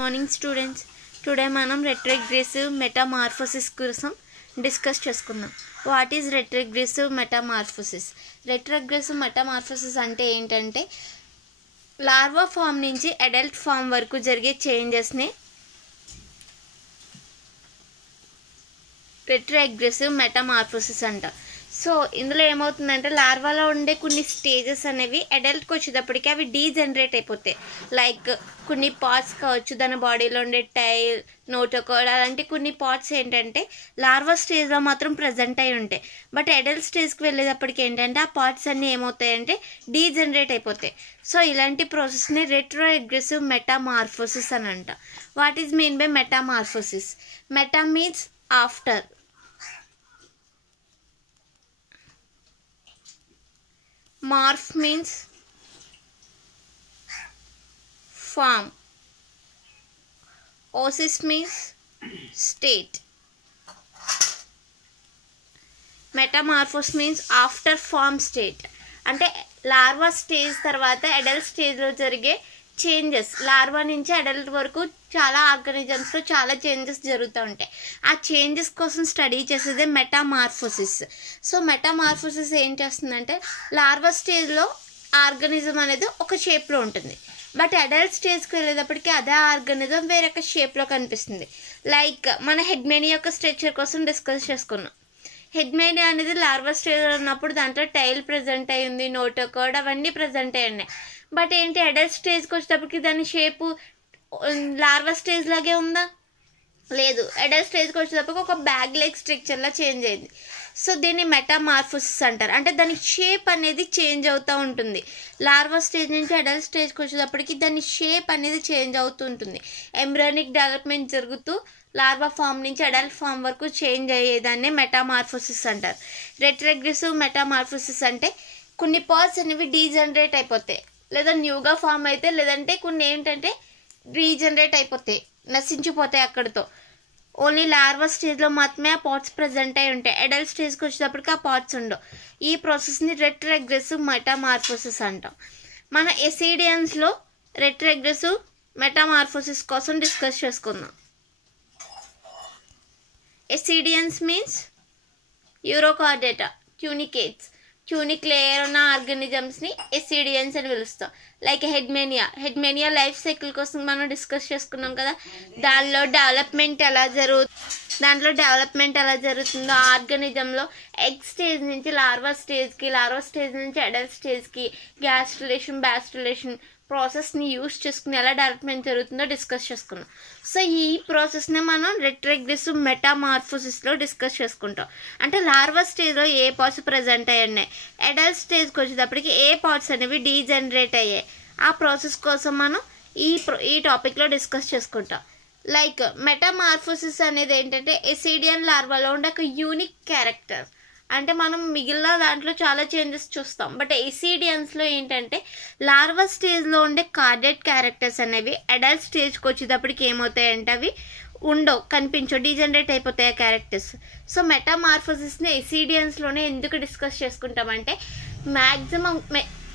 Morning students, today మనం retrogressive metamorphosis కోసం discuss చేసుకుందాం. What is retrogressive metamorphosis? Retrogressive metamorphosis అంటే ఏంటంటే లార్వా ఫామ్ నుంచి అడల్ట్ ఫామ్ వరకు జరిగే చేంజెస్ని రెట్రోగ్రెసివ్ మెటామార్ఫోసిస్ అంట. సో ఇందులో ఏమవుతుందంటే లార్వాలో ఉండే కొన్ని స్టేజెస్ అనేవి అడల్ట్కి వచ్చేటప్పటికి అవి డీజనరేట్ అయిపోతాయి. లైక్ కొన్ని పార్ట్స్ కావచ్చు, దాని బాడీలో ఉండే టైల్, నోటోకోడ్ అలాంటి కొన్ని పార్ట్స్ ఏంటంటే లార్వా స్టేజ్లో మాత్రం ప్రజెంట్ అయి ఉంటాయి. బట్ అడల్ట్ స్టేజ్కి వెళ్ళేటప్పటికి ఏంటంటే ఆ పార్ట్స్ అన్నీ ఏమవుతాయంటే డీజనరేట్ అయిపోతాయి. సో ఇలాంటి ప్రాసెస్ని రెట్రోగ్రెసివ్ మెటామార్ఫోసిస్ అని అంట. What is mean by metamorphosis? Meta means after, morph means form, oosis means state, metamorphosis means after form state. అంటే లార్వా స్టేజ్ తర్వాత అడల్ట్ స్టేజ్లో జరిగే చేంజెస్, లార్వా నుంచి అడల్ట్ వరకు చాలా ఆర్గానిజమ్స్లో చాలా చేంజెస్ జరుగుతూ ఉంటాయి. ఆ చేంజెస్ కోసం స్టడీ చేసేదే మెటామార్ఫోసిస్. సో మెటామార్ఫోసిస్ ఏం చేస్తుందంటే లార్వా స్టేజ్లో ఆర్గానిజం అనేది ఒక షేప్లో ఉంటుంది, బట్ అడల్ట్ స్టేజ్కి వెళ్ళేటప్పటికి అదే ఆర్గానిజం వేరొక షేప్లో కనిపిస్తుంది. లైక్ మన హెడ్మేనియా యొక్క స్ట్రక్చర్ కోసం డిస్కస్ చేసుకున్నాం. హెడ్మేనియా అనేది లార్వా స్టేజ్లో ఉన్నప్పుడు దాంట్లో టైల్ ప్రజెంట్ అయి ఉంది, నోటోకోడ్ అవన్నీ ప్రజెంట్ అయి ఉన్నాయి. బట్ ఏంటి అడల్ట్ స్టేజ్కి వచ్చేటప్పటికి దాని షేపు లార్వా స్టేజ్ లాగే ఉందా? లేదు. అడల్ట్ స్టేజ్కి వచ్చేటప్పటికి ఒక బ్యాగ్ లైక్ స్ట్రక్చర్లా చేంజ్ అయింది. సో దీన్ని మెటామార్ఫోసిస్ అంటారు. అంటే దాని షేప్ అనేది చేంజ్ అవుతూ ఉంటుంది. లార్వా స్టేజ్ నుంచి అడల్ట్ స్టేజ్కి వచ్చేటప్పటికి దాని షేప్ అనేది చేంజ్ అవుతూ ఉంటుంది. ఎంబ్రియానిక్ డెవలప్మెంట్ జరుగుతూ లార్వా ఫామ్ నుంచి అడల్ట్ ఫామ్ వరకు చేంజ్ అయ్యేదాన్ని మెటామార్ఫోసిస్ అంటారు. రెట్రోగ్రెసివ్ మెటామార్ఫోసిస్ అంటే కొన్ని పార్ట్స్ అనేవి డీజనరేట్ అయిపోతాయి, లేదా న్యూగా ఫామ్ అయితే, లేదంటే కొన్ని ఏంటంటే రీజనరేట్ అయిపోతాయి, నశించిపోతాయి అక్కడితో. ఓన్లీ లార్వా స్టేజ్లో మాత్రమే ఆ పార్ట్స్ ప్రజెంట్ అయి ఉంటాయి. అడల్ట్ స్టేజ్కి వచ్చేటప్పటికి ఆ పార్ట్స్ ఉండవు. ఈ ప్రాసెస్ని రెట్రోగ్రెసివ్ మెటామార్ఫోసిస్ అంటాం. మన ఎసిడియన్స్లో రెట్రోగ్రెసివ్ మెటామార్ఫోసిస్ కోసం డిస్కస్ చేసుకుందాం. ఎసిడియన్స్ మీన్స్ యూరోకార్డేటా, ట్యూనికేట్స్, ట్యూనిక్ లేయర్ ఉన్న ఆర్గానిజమ్స్ని ఎసిడియన్స్ అని పిలుస్తాం. లైక్ హెడ్మేనియా లైఫ్ సైకిల్ కోసం మనం డిస్కస్ చేసుకున్నాం కదా. దాంట్లో డెవలప్మెంట్ ఎలా జరుగుతుందో ఆర్గానిజంలో ఎగ్ స్టేజ్ నుంచి లార్వా స్టేజ్కి, లార్వా స్టేజ్ నుంచి అడల్ట్ స్టేజ్కి గ్యాస్ట్రులేషన్, బ్యాస్ట్రులేషన్ ప్రాసెస్ని యూజ్ చేసుకుని ఎలా డెవలప్మెంట్ జరుగుతుందో డిస్కస్ చేసుకున్నాం. సో ఈ ప్రాసెస్ని మనం రెట్రోగ్రెసివ్ మెటామార్ఫోసిస్లో డిస్కస్ చేసుకుంటాం. అంటే లార్వా స్టేజ్లో ఏ పార్ట్స్ ప్రజెంట్ అయ్యి ఉన్నాయి, అడల్ట్ స్టేజ్కి వచ్చేటప్పటికి ఏ పార్ట్స్ అనేవి డీజనరేట్ అయ్యాయి, ఆ ప్రాసెస్ కోసం మనం ఈ టాపిక్లో డిస్కస్ చేసుకుంటాం. లైక్ మెటామార్ఫోసిస్ అనేది ఏంటంటే ఎసిడియన్ లార్వాలో ఉండే ఒక యూనిక్ క్యారెక్టర్. అంటే మనం మిగిలిన దాంట్లో చాలా చేంజెస్ చూస్తాం, బట్ ఎసిడియన్స్లో ఏంటంటే లార్వా స్టేజ్లో ఉండే కార్డెట్ క్యారెక్టర్స్ అనేవి అడల్ట్ స్టేజ్కి వచ్చేటప్పటికి ఏమవుతాయంటే అవి ఉండవు, కనిపించవు, డీజనరేట్ అయిపోతాయి ఆ క్యారెక్టర్స్. సో మెటామార్ఫోసిస్ని ఎసిడియన్స్లోనే ఎందుకు డిస్కస్ చేసుకుంటామంటే మ్యాక్సిమం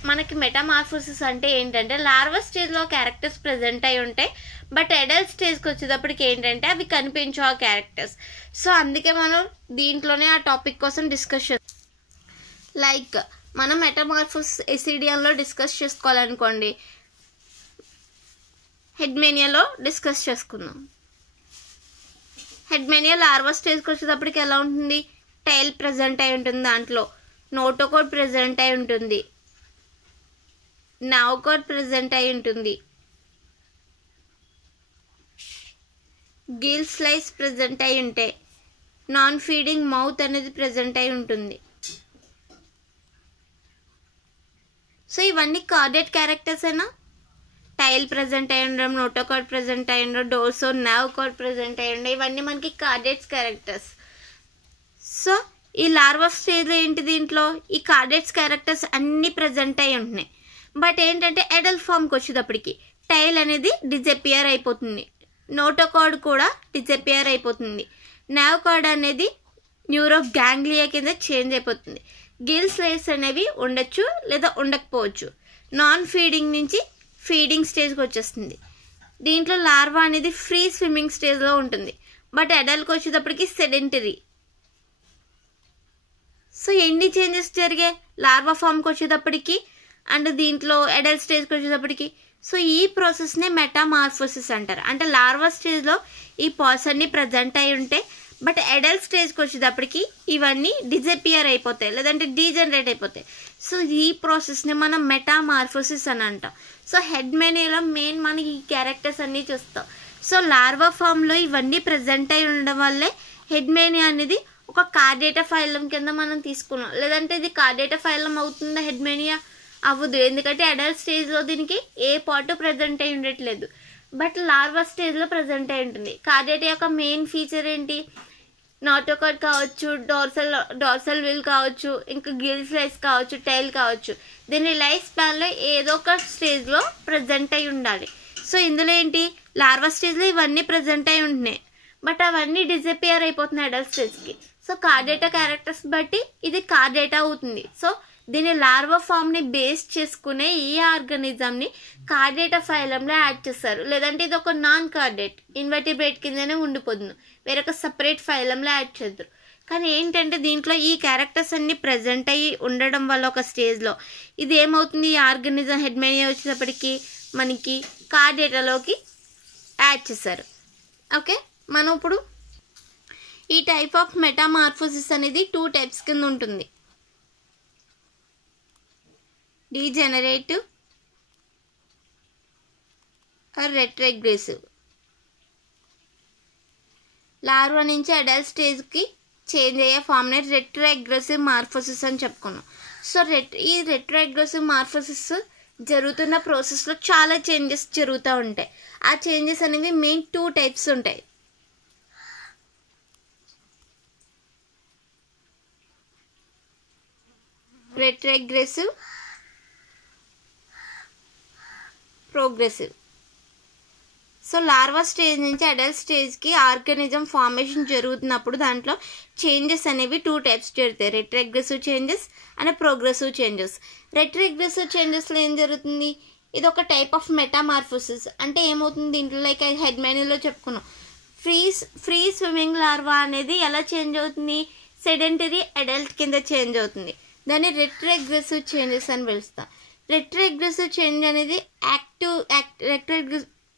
మనకి మెటామార్ఫోసిస్ అంటే ఏంటంటే లార్వా స్టేజ్లో క్యారెక్టర్స్ ప్రజెంట్ అయి ఉంటాయి, బట్ అడల్ట్ స్టేజ్కి వచ్చేటప్పటికి ఏంటంటే అవి కనిపించవు ఆ క్యారెక్టర్స్. సో అందుకే మనం దీంట్లోనే ఆ టాపిక్ కోసం డిస్కస్ చేస్తాం. లైక్ మనం మెటామార్ఫోసిస్ ఎసిడియన్లో డిస్కస్ చేసుకోవాలనుకోండి, హెడ్మేనియాలో డిస్కస్ చేసుకుందాం. హెడ్మేనియా లార్వా స్టేజ్కి వచ్చేటప్పటికి ఎలా ఉంటుంది? టైల్ ప్రజెంట్ అయి ఉంటుంది, దాంట్లో నోటోకోడ్ ప్రజెంట్ అయి ఉంటుంది, నావ్కోడ్ ప్రజెంట్ అయి ఉంటుంది, గిల్ స్లైస్ ప్రజెంట్ అయి ఉంటాయి, నాన్ ఫీడింగ్ మౌత్ అనేది ప్రజెంట్ అయి ఉంటుంది. సో ఇవన్నీ కార్డెట్ క్యారెక్టర్స్ అయినా, టైల్ ప్రజెంట్ అయి ఉండడం, నోటోకోడ్ ప్రజెంట్ అయి ఉండడం, డోర్సో నావ్కోడ్ ప్రజెంట్ అయి ఉండడం, ఇవన్నీ మనకి కార్డెట్స్ క్యారెక్టర్స్. సో ఈ లార్వా స్టేజ్లో ఏంటి, దీంట్లో ఈ కార్డెట్స్ క్యారెక్టర్స్ అన్నీ ప్రజెంట్ అయి ఉంటున్నాయి. బట్ ఏంటంటే అడల్ట్ ఫామ్కి వచ్చేటప్పటికి టైల్ అనేది డిజపియర్ అయిపోతుంది, నోటోకోడ్ కూడా డిజపియర్ అయిపోతుంది, నావ్కోడ్ అనేది న్యూరో గ్యాంగ్లియా కింద చేంజ్ అయిపోతుంది, గిల్ స్లైస్ అనేవి ఉండొచ్చు లేదా ఉండకపోవచ్చు, నాన్ ఫీడింగ్ నుంచి ఫీడింగ్ స్టేజ్కి వచ్చేస్తుంది. దీంట్లో లార్వా అనేది ఫ్రీ స్విమ్మింగ్ స్టేజ్లో ఉంటుంది. బట్ అడల్ట్కి వచ్చేటప్పటికి సెడెంటరీ. సో ఎన్ని చేంజెస్ జరిగాయి లార్వా ఫామ్కి వచ్చేటప్పటికి అండ్ దీంట్లో అడల్ట్ స్టేజ్కి వచ్చేటప్పటికి? సో ఈ ప్రాసెస్నే మెటామార్ఫోసిస్ అంటారు. అంటే లార్వా స్టేజ్లో ఈ పార్ట్స్ అన్నీ ప్రజెంట్ అయి ఉంటే బట్ అడల్ట్ స్టేజ్కి వచ్చేటప్పటికి ఇవన్నీ డిజపియర్ అయిపోతాయి, లేదంటే డీజనరేట్ అయిపోతాయి. సో ఈ ప్రాసెస్ని మనం మెటామార్ఫోసిస్ అని అంటాం. సో హెడ్ మేనియాలో మెయిన్ మనకి ఈ క్యారెక్టర్స్ అన్నీ చూస్తాం. సో లార్వా ఫామ్లో ఇవన్నీ ప్రజెంట్ అయి ఉండడం వల్లే హెడ్ మేనియా అనేది ఒక కార్డేటా ఫైలం కింద మనం తీసుకున్నాం. లేదంటే ఇది కార్డేటా ఫైలం అవుతుందా హెడ్ మేనియా? అవ్వదు. ఎందుకంటే అడల్ట్ స్టేజ్లో దీనికి ఏ పార్ట్ ప్రజెంట్ అయి ఉండట్లేదు, బట్ లార్వా స్టేజ్లో ప్రజెంట్ అయి ఉంటుంది. కార్డేటా యొక్క మెయిన్ ఫీచర్ ఏంటి? నాటోకార్డ్ కావచ్చు, డార్సల్ విల్ కావచ్చు, ఇంకా గిల్స్ లైస్ కావచ్చు, టైల్ కావచ్చు. దీని లైఫ్ స్పాన్లో ఏదో ఒక స్టేజ్లో ప్రజెంట్ అయి ఉండాలి. సో ఇందులో ఏంటి, లార్వా స్టేజ్లో ఇవన్నీ ప్రజెంట్ అయి ఉంటున్నాయి, బట్ అవన్నీ డిజపియర్ అయిపోతున్నాయి అడల్ట్ స్టేజ్కి. సో కార్డేటా క్యారెక్టర్స్ బట్టి ఇది కార్డేటా అవుతుంది. సో దీని లార్వా ఫామ్ని బేస్ చేసుకునే ఈ ఆర్గానిజంని కార్డేటా ఫైలంలో యాడ్ చేస్తారు. లేదంటే ఇది ఒక నాన్ కార్డేట్ ఇన్వర్టిబ్రేట్ కిందనే ఉండిపోతుంది, వేరొక సపరేట్ ఫైలంలో యాడ్ చేద్దరు. కానీ ఏంటంటే దీంట్లో ఈ క్యారెక్టర్స్ అన్ని ప్రజెంట్ అయ్యి ఉండడం వల్ల ఒక స్టేజ్లో ఇది ఏమవుతుంది, ఈ ఆర్గానిజం హెడ్ మేనియా వచ్చేటప్పటికి మనకి కార్డేటాలోకి యాడ్ చేస్తారు. ఓకే, మనం ఇప్పుడు ఈ టైప్ ఆఫ్ మెటామార్ఫోసిస్ అనేది 2 టైప్స్ కింద ఉంటుంది. Degenerative or retrogressive. లార్వా నుంచి అడల్ట్ స్టేజ్కి చేంజ్ అయ్యే ఫామ్ని రెట్రోగ్రెసివ్ మార్ఫోసిస్ అని చెప్పుకున్నాం. సో ఈ రెట్రోగ్రెసివ్ మార్ఫోసిస్ జరుగుతున్న ప్రాసెస్లో చాలా చేంజెస్ జరుగుతూ ఉంటాయి. ఆ చేంజెస్ అనేవి మెయిన్ 2 టైప్స్ ఉంటాయి. Retrogressive, progressive. So larva stage నుంచి అడల్ట్ స్టేజ్కి ఆర్గానిజం ఫార్మేషన్ జరుగుతున్నప్పుడు దాంట్లో చేంజెస్ అనేవి 2 టైప్స్ జరుగుతాయి, retrogressive changes and progressive changes. Retrogressive చేంజెస్లో ఏం జరుగుతుంది, ఇది ఒక టైప్ ఆఫ్ మెటామార్ఫోసిస్. అంటే ఏమవుతుంది దీంట్లో, లైక్ హెడ్ మేనియాలో చెప్పుకున్నాం, ఫ్రీ స్విమ్మింగ్ లార్వా అనేది ఎలా చేంజ్ అవుతుంది, సెడెంటరీ అడల్ట్ కింద చేంజ్ అవుతుంది. దాన్ని రెట్రోగ్రెసివ్ చేంజెస్ అని పిలుస్తాం. రెట్రోగ్రెసివ్ చేంజ్ అనేది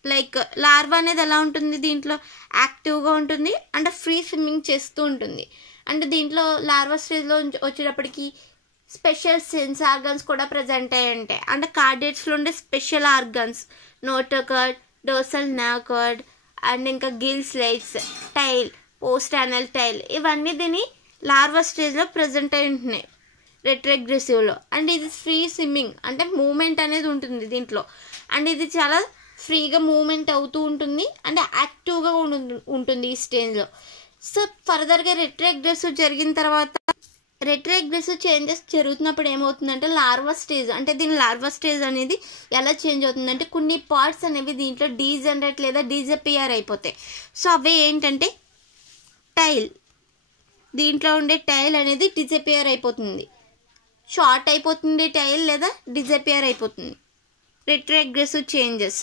లైక్ లార్వా అనేది ఎలా ఉంటుంది, దీంట్లో యాక్టివ్గా ఉంటుంది అండ్ ఫ్రీ స్విమ్మింగ్ చేస్తూ ఉంటుంది. అంటే దీంట్లో లార్వా స్టేజ్లో వచ్చేటప్పటికి స్పెషల్ సెన్స్ ఆర్గన్స్ కూడా ప్రజెంట్ అయ్యి ఉంటాయి. అంటే కార్డేట్స్లో ఉండే special organs notochord, dorsal nerve cord and ఇంకా గిల్స్ slits, tail, post anal tail, ఇవన్నీ దీని లార్వా స్టేజ్లో ప్రజెంట్ అయి ఉంటున్నాయి రెట్రోగ్రెసివ్లో. అండ్ ఇది ఫ్రీ స్విమ్మింగ్, అంటే మూమెంట్ అనేది ఉంటుంది దీంట్లో. అండ్ ఇది చాలా ఫ్రీగా మూమెంట్ అవుతూ ఉంటుంది అంటే యాక్టివ్గా ఉంటుంది ఈ స్టేజ్లో. సో ఫర్దర్గా రెట్రోగ్రెసివ్ జరిగిన తర్వాత రెట్రోగ్రెసివ్ చేంజెస్ జరుగుతున్నప్పుడు ఏమవుతుందంటే లార్వా స్టేజ్, అంటే దీని లార్వా స్టేజ్ అనేది ఎలా చేంజ్ అవుతుందంటే కొన్ని పార్ట్స్ అనేవి దీంట్లో డీజనరేట్ లేదా డిజపియర్ అయిపోతాయి. సో అవి ఏంటంటే టైల్, దీంట్లో ఉండే టైల్ అనేది డిజపియర్ అయిపోతుంది, షార్ట్ అయిపోతుంది టైల్ లేదా డిజపియర్ అయిపోతుంది. రెట్రోగ్రెసివ్ చేంజెస్,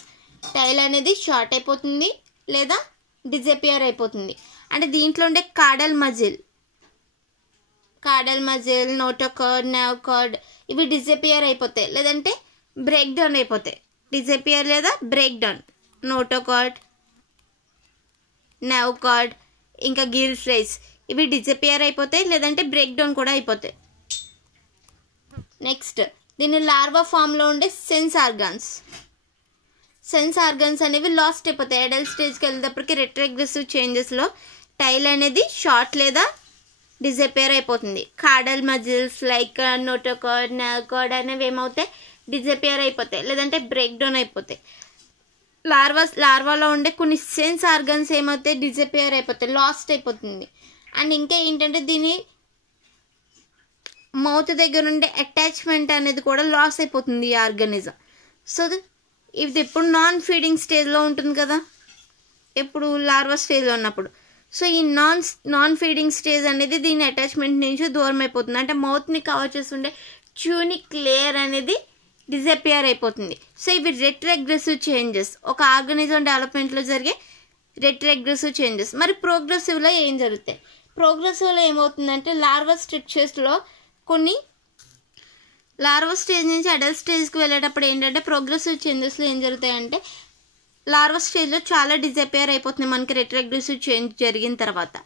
టైల్ అనేది షార్ట్ అయిపోతుంది లేదా డిజపియర్ అయిపోతుంది. అంటే దీంట్లో ఉండే caudal muscle, notochord, nerve card ఇవి డిజపియర్ అయిపోతాయి లేదంటే బ్రేక్ డౌన్ అయిపోతాయి. డిజపియర్ లేదా break down, notochord, nerve card ఇంకా గిల్స్ లైస్ ఇవి డిజపియర్ అయిపోతాయి లేదంటే బ్రేక్ డౌన్ కూడా అయిపోతాయి. నెక్స్ట్ దీని లార్వా ఫామ్లో ఉండే సెన్స్ ఆర్గన్స్ అనేవి లాస్ట్ అయిపోతాయి. అడల్ట్ స్టేజ్కి వెళ్ళేటప్పటికి రెట్రోగ్రెసివ్ చేంజెస్లో టైల్ అనేది షార్ట్ లేదా డిజపియర్ అయిపోతుంది. Caudal muscles like notochord, nerve cord అనేవి ఏమవుతాయి, డిజపియర్ అయిపోతాయి లేదంటే బ్రేక్ డౌన్ అయిపోతాయి. లార్వాలో ఉండే కొన్ని సెన్స్ ఆర్గన్స్ ఏమవుతాయి, డిజపియర్ అయిపోతాయి, లాస్ట్ అయిపోతుంది. అండ్ ఇంకా ఏంటంటే దీని మౌత్ దగ్గర ఉండే అటాచ్మెంట్ అనేది కూడా లాస్ అయిపోతుంది ఈ ఆర్గానిజం. సో ఇది ఎప్పుడు నాన్ ఫీడింగ్ స్టేజ్లో ఉంటుంది కదా, ఎప్పుడు లార్వా స్టేజ్లో ఉన్నప్పుడు. సో ఈ నాన్ ఫీడింగ్ స్టేజ్ అనేది దీని అటాచ్మెంట్ నుంచి దూరం అయిపోతుంది. అంటే మౌత్ని కవర్ చేస్తుండే ట్యూనిక్ లేయర్ అనేది డిజపియర్ అయిపోతుంది. సో ఇవి రెట్రోగ్రెసివ్ చేంజెస్, ఒక ఆర్గానిజం డెవలప్మెంట్లో జరిగే రెట్రోగ్రెసివ్ చేంజెస్. మరి ప్రోగ్రెసివ్లో ఏం జరుగుతాయి? ప్రోగ్రెసివ్లో ఏమవుతుందంటే లార్వా స్ట్రక్చర్స్లో కొన్ని లార్వా స్టేజ్ నుంచి అడల్ట్ స్టేజ్కి వెళ్ళేటప్పుడు ఏంటంటే ప్రోగ్రెసివ్ చేంజెస్లో ఏం జరుగుతాయంటే లార్వా స్టేజ్లో చాలా డిజపియర్ అయిపోతుంది మనకి రెట్రోగ్రెసివ్ చేంజ్ జరిగిన తర్వాత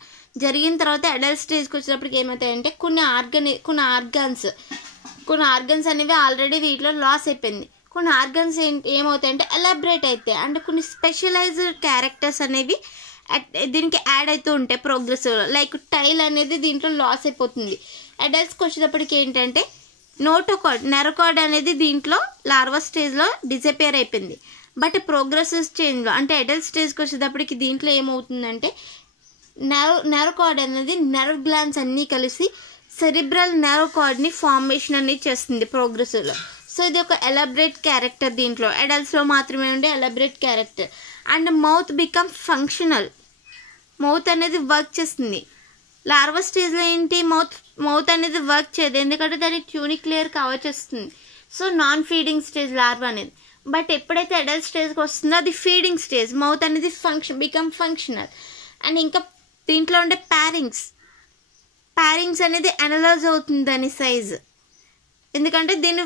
అడల్ట్ స్టేజ్కి వచ్చేటప్పటికి ఏమవుతాయంటే కొన్ని ఆర్గన్స్ అనేవి ఆల్రెడీ వీటిలో లాస్ అయిపోయింది. కొన్ని ఆర్గన్స్ ఏమవుతాయంటే ఎలాబరేట్ అవుతాయి, అంటే కొన్ని స్పెషలైజ్డ్ క్యారెక్టర్స్ అనేవి దీనికి యాడ్ అవుతూ ఉంటాయి ప్రోగ్రెసివ్లో. లైక్ టైల్ అనేది దీంట్లో లాస్ అయిపోతుంది. అడల్ట్స్కి వచ్చేటప్పటికి ఏంటంటే నెరోకార్డ్ అనేది దీంట్లో లార్వా స్టేజ్లో డిజపియర్ అయిపోయింది. బట్ ప్రోగ్రెసివ్ స్టేజ్లో అంటే అడల్ట్ స్టేజ్కి వచ్చేటప్పటికి దీంట్లో ఏమవుతుందంటే నెరోకార్డ్ అనేది నెర్వ్ గ్లాండ్స్ అన్నీ కలిసి సెరిబ్రల్ నెరోకార్డ్ని ఫార్మేషన్ అనేది చేస్తుంది ప్రోగ్రెసివ్లో. సో ఇది ఒక ఎలాబరేట్ క్యారెక్టర్, దీంట్లో అడల్ట్స్లో మాత్రమే ఉండే elaborate character. And mouth become functional, mouth అనేది వర్క్ చేస్తుంది. లార్వా స్టేజ్లో ఏంటి మౌత్ అనేది వర్క్ చేయదు, ఎందుకంటే దాన్ని ట్యూనిక్ లేయర్ కవర్ చేస్తుంది. So non feeding stage larva అనేది. బట్ ఎప్పుడైతే అడల్ట్ స్టేజ్కి వస్తుందో అది ఫీడింగ్ స్టేజ్, మౌత్ అనేది బికమ్ ఫంక్షనల్. అండ్ ఇంకా దీంట్లో ఉండే ప్యారింగ్స్ అనేది అనలైజ్ అవుతుంది దాని సైజ్, ఎందుకంటే దీని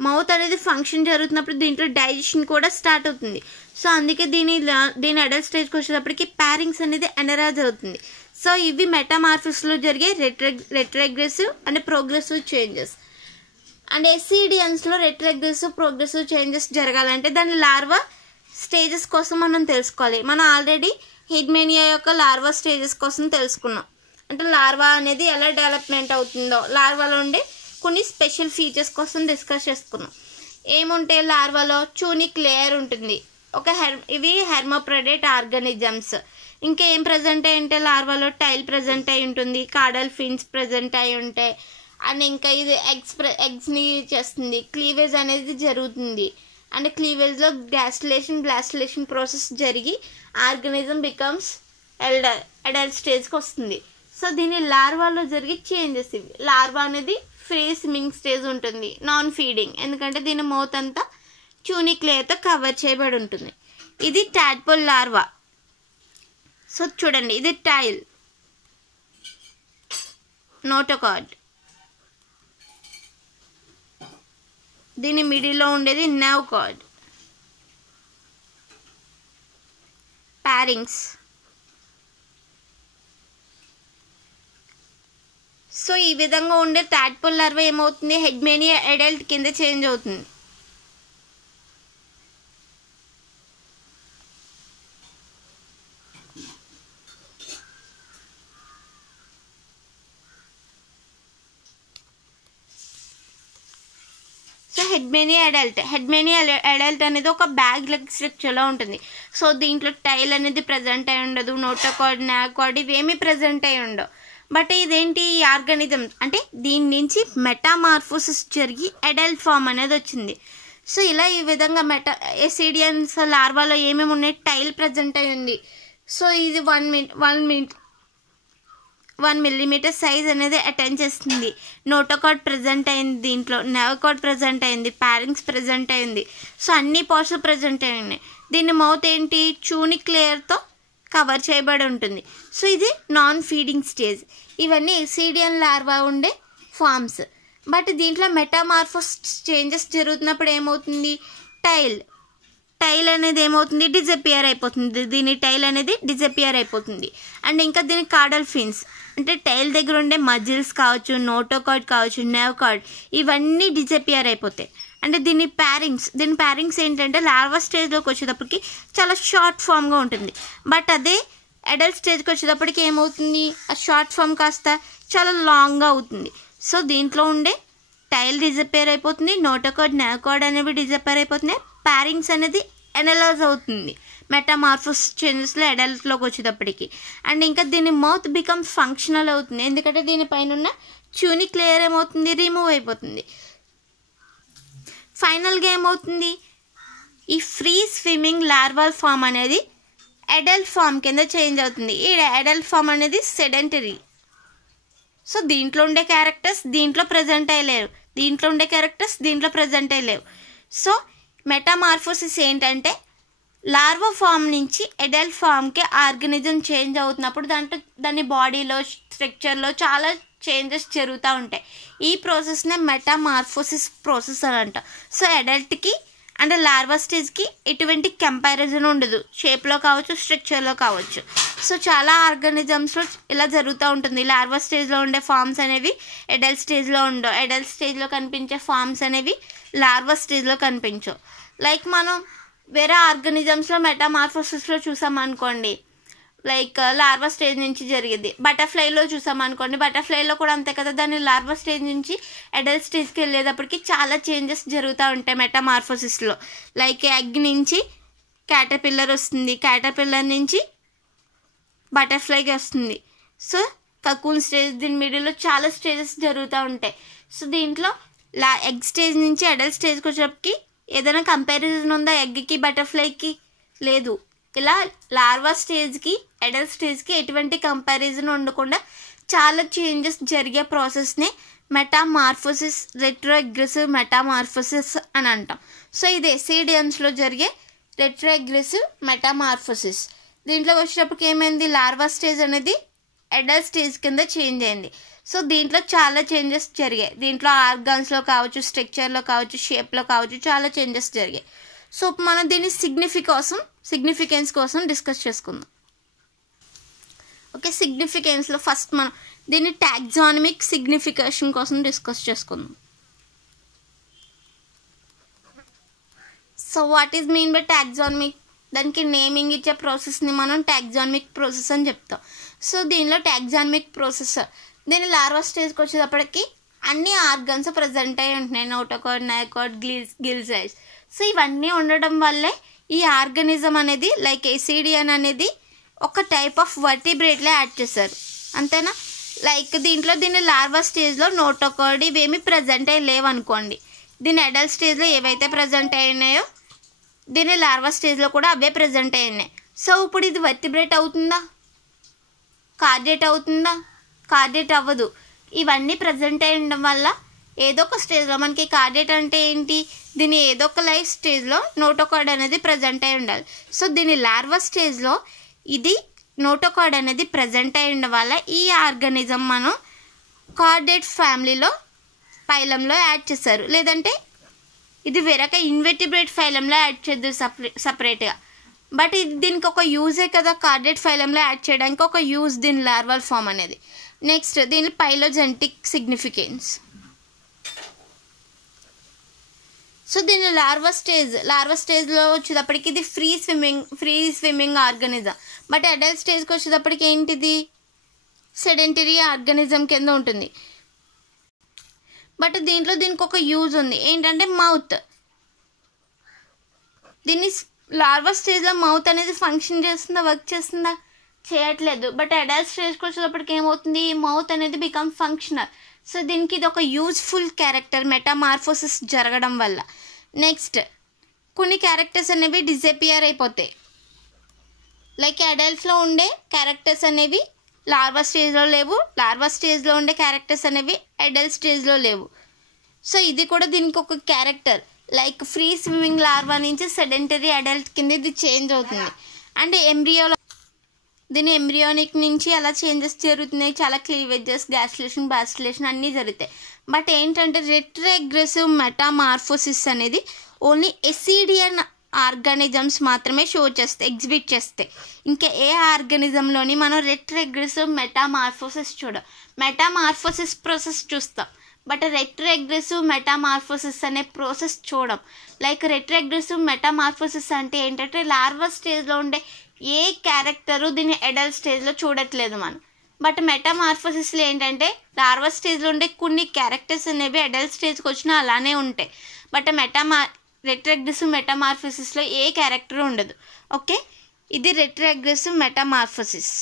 మౌత్ అనేది ఫంక్షన్ జరుగుతున్నప్పుడు దీంట్లో డైజెషన్ కూడా స్టార్ట్ అవుతుంది. సో అందుకే దీని అడల్ట్ స్టేజ్కి వచ్చేటప్పటికి ప్యారింగ్స్ అనేది అనలైజ్ అవుతుంది. సో ఇవి మెటామార్ఫిస్లో జరిగే retrogressive and progressive changes. And ఎస్సిడియన్స్లో రెట్రోగ్రెసివ్ ప్రోగ్రెసివ్ చేంజెస్ జరగాలంటే దాని లార్వా స్టేజెస్ కోసం మనం తెలుసుకోవాలి. మనం ఆల్రెడీ హిడ్మేనియా యొక్క లార్వా స్టేజెస్ కోసం తెలుసుకున్నాం. అంటే లార్వా అనేది ఎలా డెవలప్మెంట్ అవుతుందో, లార్వాలో ఉండే కొన్ని స్పెషల్ ఫీచర్స్ కోసం డిస్కస్ చేసుకున్నాం. ఏముంటే లార్వాలో ట్యూనిక్ లేయర్ ఉంటుంది, ఇవి హెర్మోప్రెడేట్ ఆర్గానిజమ్స్. ఇంకా ఏం ప్రజెంట్ అయ్యి ఉంటే లార్వాలో టైల్ ప్రజెంట్ అయి ఉంటుంది, కాడల్ ఫిన్స్ ప్రజెంట్ అయి ఉంటాయి. అండ్ ఇంకా ఇది ఎగ్స్ని చేస్తుంది, క్లీవేజ్ అనేది జరుగుతుంది. అండ్ క్లీవేజ్లో గ్లాస్టిలేషన్ ప్రాసెస్ జరిగి ఆర్గానిజం బికమ్స్ అడల్ట్ స్టేజ్కి వస్తుంది. సో దీని లార్వాలో జరిగే చేంజెస్ ఇవి. లార్వా అనేది ఫ్రీ స్విమ్మింగ్ స్టేజ్ ఉంటుంది, నాన్ ఫీడింగ్, ఎందుకంటే దీని మౌత్ అంతా ట్యూనిక్ లేయర్తో కవర్ చేయబడి ఉంటుంది. ఇది టాడ్పోల్ లార్వా. సో చూడండి, ఇది టైల్, నోటోకార్డ్, దీని మిడిల్లో ఉండేది నర్వ్ కార్డ్, ప్యారింగ్స్. సో ఈ విధంగా ఉండే టాడ్పోల్ లార్వా ఏమవుతుంది, హెడ్మేనియా అడల్ట్ కింద చేంజ్ అవుతుంది. సో హెడ్మేనియా అడల్ట్ అనేది ఒక బ్యాగ్ లెగ్ స్ట్రక్చర్లో ఉంటుంది. సో దీంట్లో టైల్ అనేది ప్రజెంట్ అయి ఉండదు, నోటోకార్డ్, నాకోర్డ్ ఇవేమీ ప్రజెంట్ అయి ఉండవు. బట్ ఇదేంటి, ఈ ఆర్గానిజం అంటే దీని నుంచి మెటామార్ఫోసిస్ జరిగి అడల్ట్ ఫామ్ అనేది వచ్చింది. సో ఇలా ఈ విధంగా ఎసిడియన్స్ లార్వాలో ఏమేమి ఉన్నాయి, టైల్ ప్రజెంట్ అయి ఉంది. సో ఇది 1 millimeter సైజ్ అనేది అటెండ్ చేస్తుంది. నోటోకార్డ్ ప్రజెంట్ అయింది, దీంట్లో నెర్వ్ ప్రజెంట్ అయింది, ప్యారింగ్స్ ప్రజెంట్ అయింది. సో అన్ని పార్ట్స్ ప్రజెంట్ అయి ఉన్నాయి. దీని మౌత్ ఏంటి, ట్యూనిక్ లేయర్తో కవర్ చేయబడి ఉంటుంది. సో ఇది నాన్ ఫీడింగ్ స్టేజ్. ఇవన్నీ ఎసిడియన్ లార్వా ఉండే ఫార్మ్స్. బట్ దీంట్లో మెటామార్ఫోస్ చేంజెస్ జరుగుతున్నప్పుడు ఏమవుతుంది, టైల్ అనేది ఏమవుతుంది, డిజపియర్ అయిపోతుంది. దీని టైల్ అనేది డిజపియర్ అయిపోతుంది. అండ్ ఇంకా దీని కాడల్ ఫిన్స్ అంటే టైల్ దగ్గర ఉండే మజిల్స్ కావచ్చు, నోటోకార్డ్ కావచ్చు, నెర్వ్ కార్డ్ ఇవన్నీ డిజపియర్ అయిపోతాయి. అంటే దీని ప్యారింగ్స్ ఏంటంటే లార్వా స్టేజ్లోకి వచ్చేటప్పటికి చాలా షార్ట్ ఫామ్గా ఉంటుంది. బట్ అదే అడల్ట్ స్టేజ్కి వచ్చేటప్పటికి ఏమవుతుంది, ఆ షార్ట్ ఫామ్ కాస్త చాలా లాంగ్గా అవుతుంది. సో దీంట్లో ఉండే టైల్ డిజపేర్ అయిపోతుంది, నోటోకార్డ్, నెర్వ్ కార్డ్ అనేవి డిజపేర్ అయిపోతున్నాయి, ప్యారింగ్స్ అనేది ఎనలైజ్ అవుతుంది మెటామార్ఫోస్ చేంజెస్లో అడల్ట్లోకి వచ్చేటప్పటికి. అండ్ ఇంకా దీని మౌత్ బికమ్ ఫంక్షనల్ అవుతుంది, ఎందుకంటే దీనిపైన ఉన్న ట్యూనిక్ లేయర్ ఏమవుతుంది, రిమూవ్ అయిపోతుంది. ఫైనల్గా ఏమవుతుంది, ఈ ఫ్రీ స్విమ్మింగ్ లార్వల్ ఫామ్ అనేది అడల్ట్ ఫామ్ కింద చేంజ్ అవుతుంది. ఈ అడల్ట్ ఫామ్ అనేది సెడెంటరీ. సో దీంట్లో ఉండే క్యారెక్టర్స్ దీంట్లో ప్రజెంట్ అయ్యలేరు, దీంట్లో ఉండే క్యారెక్టర్స్ దీంట్లో ప్రజెంట్ అయ్యలేవు. సో మెటామార్ఫోసిస్ ఏంటంటే లార్వా ఫామ్ నుంచి అడల్ట్ ఫామ్కి ఆర్గనిజం చేంజ్ అవుతున్నప్పుడు దాని బాడీలో స్ట్రక్చర్లో చాలా చేంజెస్ జరుగుతూ ఉంటాయి. ఈ ప్రాసెస్నే మెటామార్ఫోసిస్ ప్రాసెస్ అని అంటాం. సో అడల్ట్కి అండ్ లార్వా స్టేజ్కి ఎటువంటి కంపారిజన్ ఉండదు, షేప్లో కావచ్చు, స్ట్రక్చర్లో కావచ్చు. సో చాలా ఆర్గానిజమ్స్లో ఇలా జరుగుతూ ఉంటుంది. లార్వా స్టేజ్లో ఉండే ఫామ్స్ అనేవి అడల్ట్ స్టేజ్లో ఉండవు, అడల్ట్ స్టేజ్లో కనిపించే ఫామ్స్ అనేవి లార్వా స్టేజ్లో కనిపించవు. లైక్ మనం వేరే ఆర్గానిజమ్స్లో మెటామార్ఫోసిస్లో చూసామనుకోండి, లైక్ లార్వా స్టేజ్ నుంచి జరిగేది. బటర్ఫ్లైలో చూసామనుకోండి, బటర్ఫ్లైలో కూడా అంతే కదా, దాన్ని లార్వా స్టేజ్ నుంచి అడల్ట్ స్టేజ్కి వెళ్ళేటప్పటికి చాలా చేంజెస్ జరుగుతూ ఉంటాయి మెటామార్ఫోసిస్లో. లైక్ ఎగ్ నుంచి క్యాటర్పిల్లర్ వస్తుంది, క్యాటర్పిల్లర్ నుంచి బటర్ఫ్లైకి వస్తుంది. సో కకూన్ స్టేజ్, దీని మిడిల్లో చాలా స్టేజెస్ జరుగుతూ ఉంటాయి. సో దీంట్లో ఎగ్ స్టేజ్ నుంచి అడల్ట్ స్టేజ్కి వచ్చేటప్పటికి ఏదైనా కంపారిజన్ ఉందా ఎగ్కి బటర్ఫ్లైకి? లేదు. ఇలా లార్వా స్టేజ్కి అడల్ట్ స్టేజ్కి ఎటువంటి కంపారిజన్ ఉండకుండా చాలా చేంజెస్ జరిగే ప్రాసెస్ని మెటామార్ఫోసిస్, రెట్రోగ్రెసివ్ మెటామార్ఫోసిస్ అని అంటాం. సో ఇది ఎసిడియన్స్లో జరిగే రెట్రోగ్రెసివ్ మెటామార్ఫోసిస్. దీంట్లో వచ్చేటప్పటికి ఏమైంది, లార్వా స్టేజ్ అనేది అడల్ట్ స్టేజ్ కింద చేంజ్ అయింది. సో దీంట్లో చాలా చేంజెస్ జరిగాయి. దీంట్లో ఆర్గాన్స్లో కావచ్చు, స్ట్రక్చర్లో కావచ్చు, షేప్లో కావచ్చు, చాలా చేంజెస్ జరిగాయి. సో మనం దీన్ని సిగ్నిఫికెన్స్ కోసం డిస్కస్ చేసుకుందాం. ఓకే, సిగ్నిఫికెన్స్లో ఫస్ట్ మనం దీన్ని టాక్సానమిక్ సిగ్నిఫికేషన్ కోసం డిస్కస్ చేసుకుందాం. So what is mean by taxonomic? దానికి నేమింగ్ ఇచ్చే ప్రాసెస్ని మనం టాక్సానమిక్ ప్రాసెస్ అని చెప్తాం. సో దీనిలో టాక్సానమిక్ ప్రాసెస్, దీని లార్వా స్టేజ్కి వచ్చేటప్పటికి అన్ని ఆర్గన్స్ ప్రజెంట్ అయి ఉంటున్నాయి, నోటోకార్డ్, నైకోర్డ్, గిల్ సెల్స్. సో ఇవన్నీ ఉండడం వల్లే ఈ ఆర్గనిజం అనేది లైక్ ఎసిడియన్ అనేది ఒక టైప్ ఆఫ్ వర్టిబ్రేట్లే యాడ్ చేశారు, అంతేనా? లైక్ దీని లార్వా స్టేజ్లో నోటోకార్డ్ ఇవేమి ప్రజెంట్ అయ్యి లేవనుకోండి, దీని అడల్ట్ స్టేజ్లో ఏవైతే ప్రజెంట్ అయినాయో దీని లార్వా స్టేజ్లో కూడా అవే ప్రజెంట్ అయినాయి. సో ఇప్పుడు ఇది వర్టిబ్రేట్ అవుతుందా, కార్డియేట్ అవుతుందా? కార్డియేట్ అవ్వదు. ఇవన్నీ ప్రజెంట్ అయి ఉండడం వల్ల ఏదో ఒక స్టేజ్లో, మనకి కార్డియేట్ అంటే ఏంటి, దీని ఏదో ఒక లైఫ్ స్టేజ్లో నోటోకార్డ్ అనేది ప్రజెంట్ అయి ఉండాలి. సో దీని లార్వా స్టేజ్లో ఇది నోటోకార్డ్ అనేది ప్రజెంట్ అయి ఉండడం వల్ల ఈ ఆర్గానిజం మనం కార్డియేట్ ఫ్యామిలీలో ఫైలంలో యాడ్ చేశారు. లేదంటే ఇది వేరొక ఇన్వెర్టిబ్రేట్ ఫైలంలో యాడ్ చేద్దాం సపరేట్గా. బట్ ఇది దీనికి ఒక యూజే కదా, కార్డియేట్ ఫైలంలో యాడ్ చేయడానికి ఒక యూజ్ దీని లార్వల్ ఫామ్ అనేది. నెక్స్ట్ దీని పైలోజెనెటిక్ సిగ్నిఫికెన్స్. సో దీని లార్వా స్టేజ్లో వచ్చేటప్పటికి ఇది free swimming organism. But adult స్టేజ్కి వచ్చేటప్పటికి ఏంటిది, సెడెంటరీ ఆర్గానిజం కింద ఉంటుంది. బట్ దీనికి ఒక యూజ్ ఉంది, ఏంటంటే మౌత్. దీన్ని లార్వా స్టేజ్లో మౌత్ అనేది ఫంక్షన్ చేస్తుందా, వర్క్ చేస్తుందా? చేయట్లేదు. బట్ అడల్ట్ స్టేజ్కి వచ్చేటప్పటికి ఏమవుతుంది, మౌత్ అనేది బికమ్ ఫంక్షనల్. సో దీనికి ఇది ఒక యూజ్ఫుల్ క్యారెక్టర్ మెటామార్ఫోసిస్ జరగడం వల్ల. నెక్స్ట్ కొన్ని క్యారెక్టర్స్ అనేవి డిసపియర్ అయిపోతాయి. లైక్ అడల్ట్స్లో ఉండే క్యారెక్టర్స్ అనేవి లార్వా స్టేజ్లో లేవు, లార్వా స్టేజ్లో ఉండే క్యారెక్టర్స్ అనేవి అడల్ట్ స్టేజ్లో లేవు. సో ఇది కూడా దీనికి ఒక character. Like free swimming larva నుంచి సెడెంటరీ అడల్ట్ కింద ఇది చేంజ్ అవుతుంది. అండ్ దీని ఎంబ్రియోనిక్ నుంచి అలా చేంజెస్ జరుగుతున్నాయి, చాలా క్లీవేజెస్, గ్యాస్ట్యులేషన్, బాస్ట్యులేషన్ అన్నీ జరుగుతాయి. బట్ ఏంటంటే రెట్రోగ్రెసివ్ మెటామార్ఫోసిస్ అనేది ఓన్లీ ఎసిడియన్ ఆర్గానిజమ్స్ మాత్రమే ఎగ్జిబిట్ చేస్తాయి. ఇంకా ఏ ఆర్గానిజంలోని మనం రెట్రోగ్రెసివ్ మెటామార్ఫోసిస్ మెటామార్ఫోసిస్ ప్రాసెస్ చూస్తాం, బట్ రెట్రోగ్రెసివ్ మెటామార్ఫోసిస్ అనే ప్రాసెస్ చూడం. లైక్ రెట్రోగ్రెసివ్ మెటామార్ఫోసిస్ అంటే ఏంటంటే లార్వా స్టేజ్లో ఉండే ఏ క్యారెక్టరు దీన్ని అడల్ట్ స్టేజ్లో చూడట్లేదు మనం. బట్ మెటామార్ఫోసిస్లో ఏంటంటే లార్వా స్టేజ్లో ఉండే కొన్ని క్యారెక్టర్స్ అనేవి అడల్ట్ స్టేజ్కి వచ్చినా అలానే ఉంటాయి. బట్ రెట్రోగ్రెసివ్ మెటామార్ఫోసిస్లో ఏ క్యారెక్టర్ ఉండదు. ఓకే, ఇది రెట్రోగ్రెసివ్ మెటామార్ఫోసిస్.